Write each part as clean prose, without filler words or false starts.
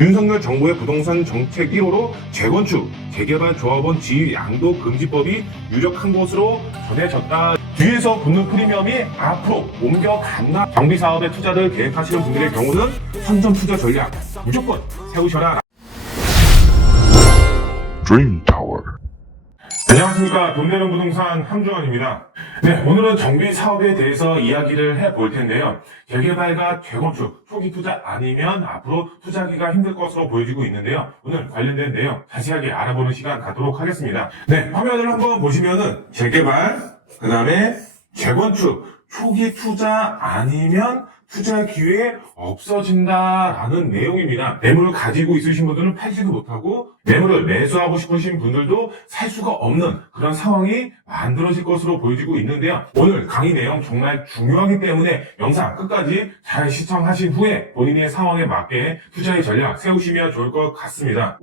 윤석열 정부의 부동산 정책 1호로 재건축, 재개발 조합원 지위 양도 금지법이 유력한 것으로 전해졌다. 뒤에서 붙는 프리미엄이 앞으로 옮겨간다. 정비 사업에 투자를 계획하시는 분들의 경우는 선점 투자 전략 무조건 세우셔라. Dream Tower. 안녕하십니까. 돈 되는 부동산 함중원입니다. 네, 오늘은 정비 사업에 대해서 이야기를 해볼 텐데요. 재개발과 재건축, 초기 투자 아니면 앞으로 투자하기가 힘들 것으로 보여지고 있는데요. 오늘 관련된 내용 자세하게 알아보는 시간 갖도록 하겠습니다. 네, 화면을 한번 보시면은 재개발, 그 다음에 재건축, 초기 투자 아니면 투자 기회 없어진다라는 내용입니다. 매물을 가지고 있으신 분들은 팔지도 못하고 매물을 매수하고 싶으신 분들도 살 수가 없는 그런 상황이 만들어질 것으로 보여지고 있는데요. 오늘 강의 내용 정말 중요하기 때문에 영상 끝까지 잘 시청하신 후에 본인의 상황에 맞게 투자의 전략 세우시면 좋을 것 같습니다.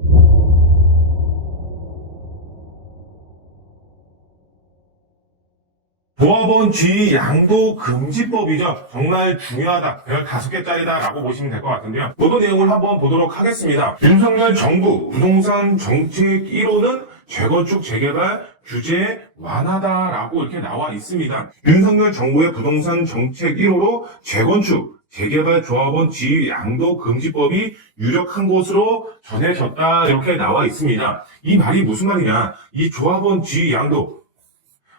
조합원 지위 양도 금지법이죠. 정말 중요하다. 별 5개짜리다라고 보시면 될 것 같은데요. 보도 내용을 한번 보도록 하겠습니다. 윤석열 정부 부동산 정책 1호는 재건축 재개발 규제 완화다라고 이렇게 나와 있습니다. 윤석열 정부의 부동산 정책 1호로 재건축 재개발 조합원 지위 양도 금지법이 유력한 것으로 전해졌다 이렇게 나와 있습니다. 이 말이 무슨 말이냐? 이 조합원 지위 양도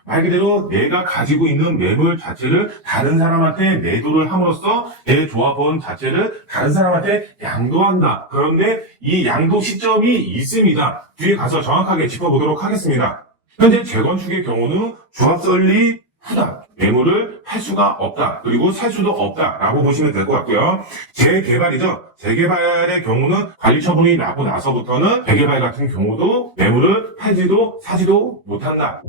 말 그대로 내가 가지고 있는 매물 자체를 다른 사람한테 매도를 함으로써 내 조합원 자체를 다른 사람한테 양도한다. 그런데 이 양도 시점이 있습니다. 뒤에 가서 정확하게 짚어보도록 하겠습니다. 현재 재건축의 경우는 조합 설립 후다. 매물을 팔 수가 없다. 그리고 살 수도 없다라고 보시면 될 것 같고요. 재개발이죠. 재개발의 경우는 관리 처분이 나고 나서부터는 재개발 같은 경우도 매물을 팔지도 사지도 못한다.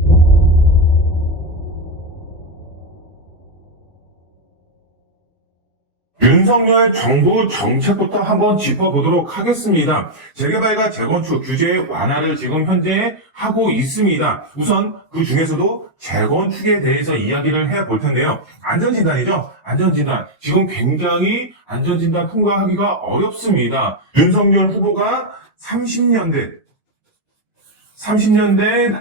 윤석열 정부 정책부터 한번 짚어보도록 하겠습니다. 재개발과 재건축 규제 완화를 지금 현재 하고 있습니다. 우선 그 중에서도 재건축에 대해서 이야기를 해볼 텐데요. 안전진단이죠. 안전진단. 지금 굉장히 안전진단 통과하기가 어렵습니다. 윤석열 후보가 30년 된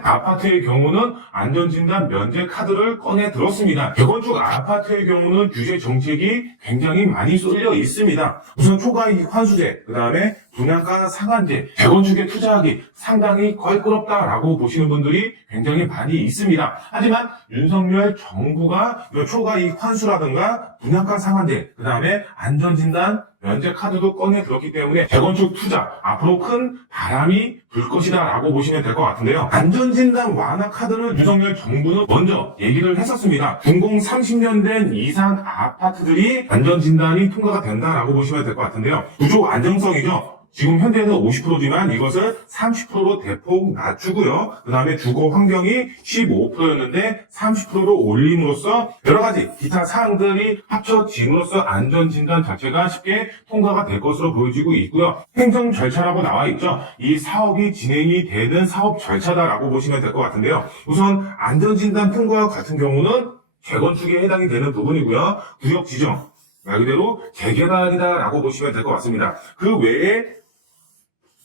아파트의 경우는 안전진단 면제 카드를 꺼내 들었습니다. 재건축 아파트의 경우는 규제 정책이 굉장히 많이 쏠려 있습니다. 우선 초과이익 환수제, 그 다음에 분양가 상한제, 재건축에 투자하기 상당히 껄끄럽다라고 보시는 분들이 굉장히 많이 있습니다. 하지만 윤석열 정부가 초과이익 환수라든가 분양가 상한제, 그 다음에 안전진단 면제 카드도 꺼내 들었기 때문에 재건축 투자 앞으로 큰 바람이 불 것이다 라고 보시면 될 것 같은데요. 안전진단 완화 카드를 윤석열 정부는 먼저 얘기를 했었습니다. 준공 30년 된 이상 아파트들이 안전진단이 통과가 된다라고 보시면 될 것 같은데요. 구조 안정성이죠. 지금 현재는 50%지만 이것을 30%로 대폭 낮추고요. 그 다음에 주거 환경이 15%였는데 30%로 올림으로써 여러 가지 기타 사항들이 합쳐짐으로써 안전진단 자체가 쉽게 통과가 될 것으로 보여지고 있고요. 행정 절차라고 나와 있죠. 이 사업이 진행이 되는 사업 절차다라고 보시면 될 것 같은데요. 우선 안전진단 통과 같은 경우는 재건축에 해당이 되는 부분이고요. 구역 지정. 말 그대로 재개발이다라고 보시면 될 것 같습니다. 그 외에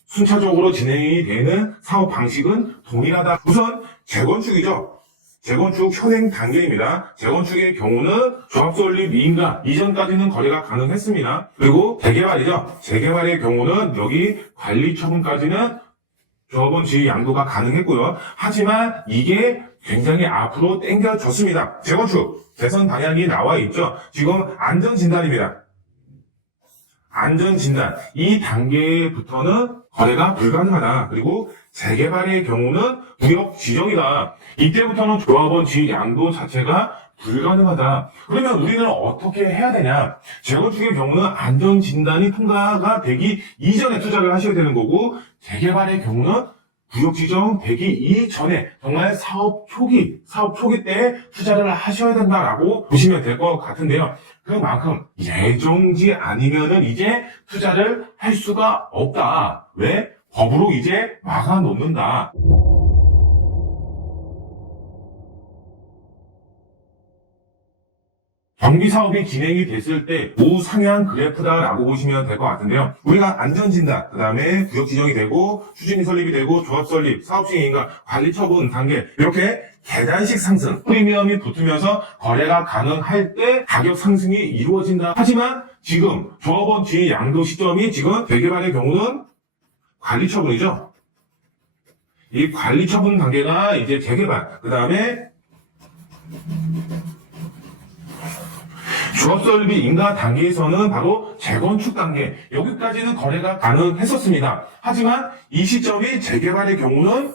순차적으로 진행이 되는 사업 방식은 동일하다. 우선 재건축이죠. 재건축 현행 단계입니다. 재건축의 경우는 조합 설립 미인가 이전까지는 거래가 가능했습니다. 그리고 재개발이죠. 재개발의 경우는 여기 관리 처분까지는 조합원 지위 양도가 가능했고요. 하지만 이게 굉장히 앞으로 당겨졌습니다. 재건축 개선 방향이 나와 있죠. 지금 안전진단입니다. 안전진단 이 단계부터는 거래가 불가능하다. 그리고 재개발의 경우는 구역 지정이다. 이때부터는 조합원 지위 양도 자체가 불가능하다. 그러면 우리는 어떻게 해야 되냐? 재건축의 경우는 안전진단이 통과가 되기 이전에 투자를 하셔야 되는 거고, 재개발의 경우는 구역 지정 되기 이전에 정말 사업 초기 때 투자를 하셔야 된다라고 보시면 될 것 같은데요. 그만큼 예정지 아니면은 이제 투자를 할 수가 없다. 왜? 법으로 이제 막아놓는다. 정비 사업이 진행이 됐을 때 우상향 그래프다라고 보시면 될 것 같은데요. 우리가 안전진단, 그 다음에 구역 지정이 되고 추진이 설립이 되고 조합 설립, 사업 시행인가, 관리 처분 단계 이렇게 계단식 상승, 프리미엄이 붙으면서 거래가 가능할 때 가격 상승이 이루어진다. 하지만 지금 조합원 지위 양도 시점이 지금 재개발의 경우는 관리 처분이죠. 이 관리 처분 단계가 이제 재개발, 그 다음에 조합 설립이 인가 단계에서는 바로 재건축 단계, 여기까지는 거래가 가능했었습니다. 하지만 이 시점이 재개발의 경우는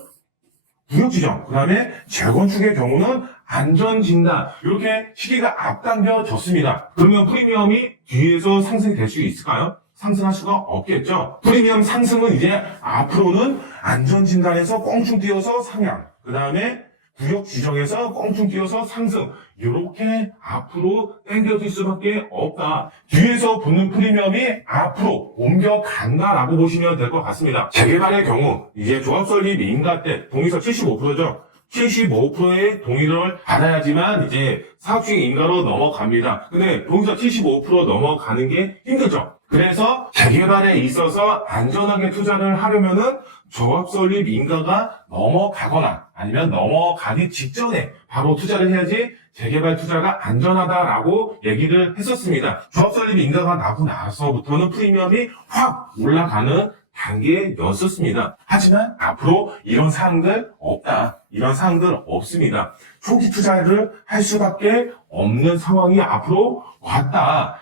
구역 지정, 그 다음에 재건축의 경우는 안전진단, 이렇게 시기가 앞당겨졌습니다. 그러면 프리미엄이 뒤에서 상승이 될 수 있을까요? 상승할 수가 없겠죠. 프리미엄 상승은 이제 앞으로는 안전진단에서 껑충 뛰어서 상향, 그 다음에 구역 지정에서 껑충 뛰어서 상승, 이렇게 앞으로 당겨질 수밖에 없다. 뒤에서 붙는 프리미엄이 앞으로 옮겨간다라고 보시면 될 것 같습니다. 재개발의 경우 이제 조합 설립 인가 때 동의서 75%죠. 75%의 동의를 받아야지만 이제 사업주행 인가로 넘어갑니다. 근데 동의서 75% 넘어가는 게 힘들죠. 그래서 재개발에 있어서 안전하게 투자를 하려면은 조합 설립 인가가 넘어가거나 아니면 넘어가기 직전에 바로 투자를 해야지 재개발 투자가 안전하다라고 얘기를 했었습니다. 조합 설립 인가가 나고 나서부터는 프리미엄이 확 올라가는 단계였었습니다. 하지만 앞으로 이런 사항들 없다. 이런 사항들 없습니다. 초기 투자를 할 수밖에 없는 상황이 앞으로 왔다.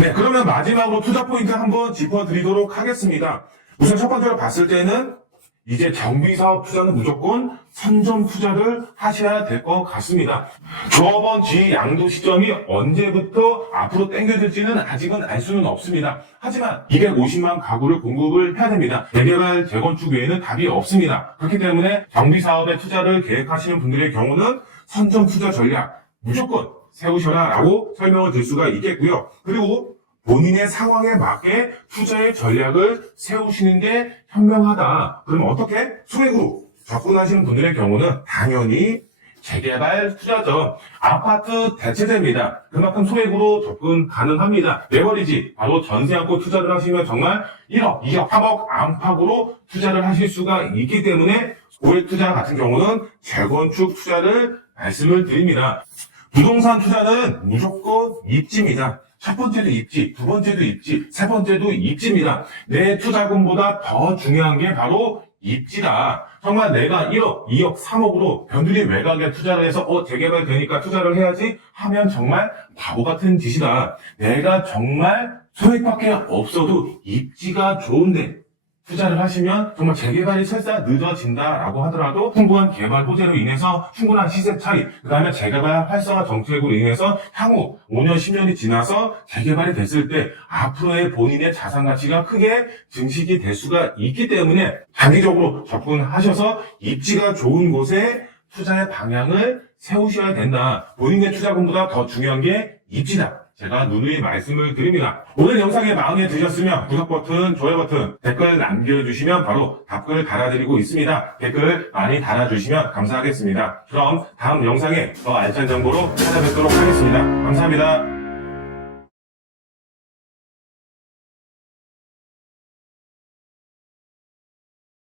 네, 그러면 마지막으로 투자 포인트 한번 짚어드리도록 하겠습니다. 우선 첫 번째로 봤을 때는 이제 정비사업 투자는 무조건 선점 투자를 하셔야 될 것 같습니다. 조합원 지위 양도 시점이 언제부터 앞으로 당겨질지는 아직은 알 수는 없습니다. 하지만 250만 가구를 공급을 해야 됩니다. 재개발, 재건축 외에는 답이 없습니다. 그렇기 때문에 정비사업에 투자를 계획하시는 분들의 경우는 선점 투자 전략 무조건 세우셔라 라고 설명을 드릴 수가 있겠고요. 그리고 본인의 상황에 맞게 투자의 전략을 세우시는 게 현명하다. 그러면 어떻게? 소액으로 접근하시는 분들의 경우는 당연히 재개발 투자죠. 아파트 대체제입니다. 그만큼 소액으로 접근 가능합니다. 레버리지, 바로 전세 안고 투자를 하시면 정말 1억, 2억, 3억 안팎으로 투자를 하실 수가 있기 때문에 고액 투자 같은 경우는 재건축 투자를 말씀을 드립니다. 부동산 투자는 무조건 입지입니다. 첫 번째도 입지, 두 번째도 입지, 세 번째도 입지입니다. 내 투자금보다 더 중요한 게 바로 입지다. 정말 내가 1억, 2억, 3억으로 변두리 외곽에 투자를 해서 재개발 되니까 투자를 해야지 하면 정말 바보 같은 짓이다. 내가 정말 소액밖에 없어도 입지가 좋은데 투자를 하시면 정말 재개발이 설사 늦어진다라고 하더라도 풍부한 개발 호재로 인해서 충분한 시세 차이, 그 다음에 재개발 활성화 정책으로 인해서 향후 5년, 10년이 지나서 재개발이 됐을 때 앞으로의 본인의 자산 가치가 크게 증식이 될 수가 있기 때문에 장기적으로 접근하셔서 입지가 좋은 곳에 투자의 방향을 세우셔야 된다. 본인의 투자금보다 더 중요한 게 입지다. 제가 누누이 말씀을 드립니다. 오늘 영상이 마음에 드셨으면 구독 버튼, 좋아요 버튼, 댓글 남겨주시면 바로 답글 달아드리고 있습니다. 댓글 많이 달아주시면 감사하겠습니다. 그럼 다음 영상에 더 알찬 정보로 찾아뵙도록 하겠습니다. 감사합니다.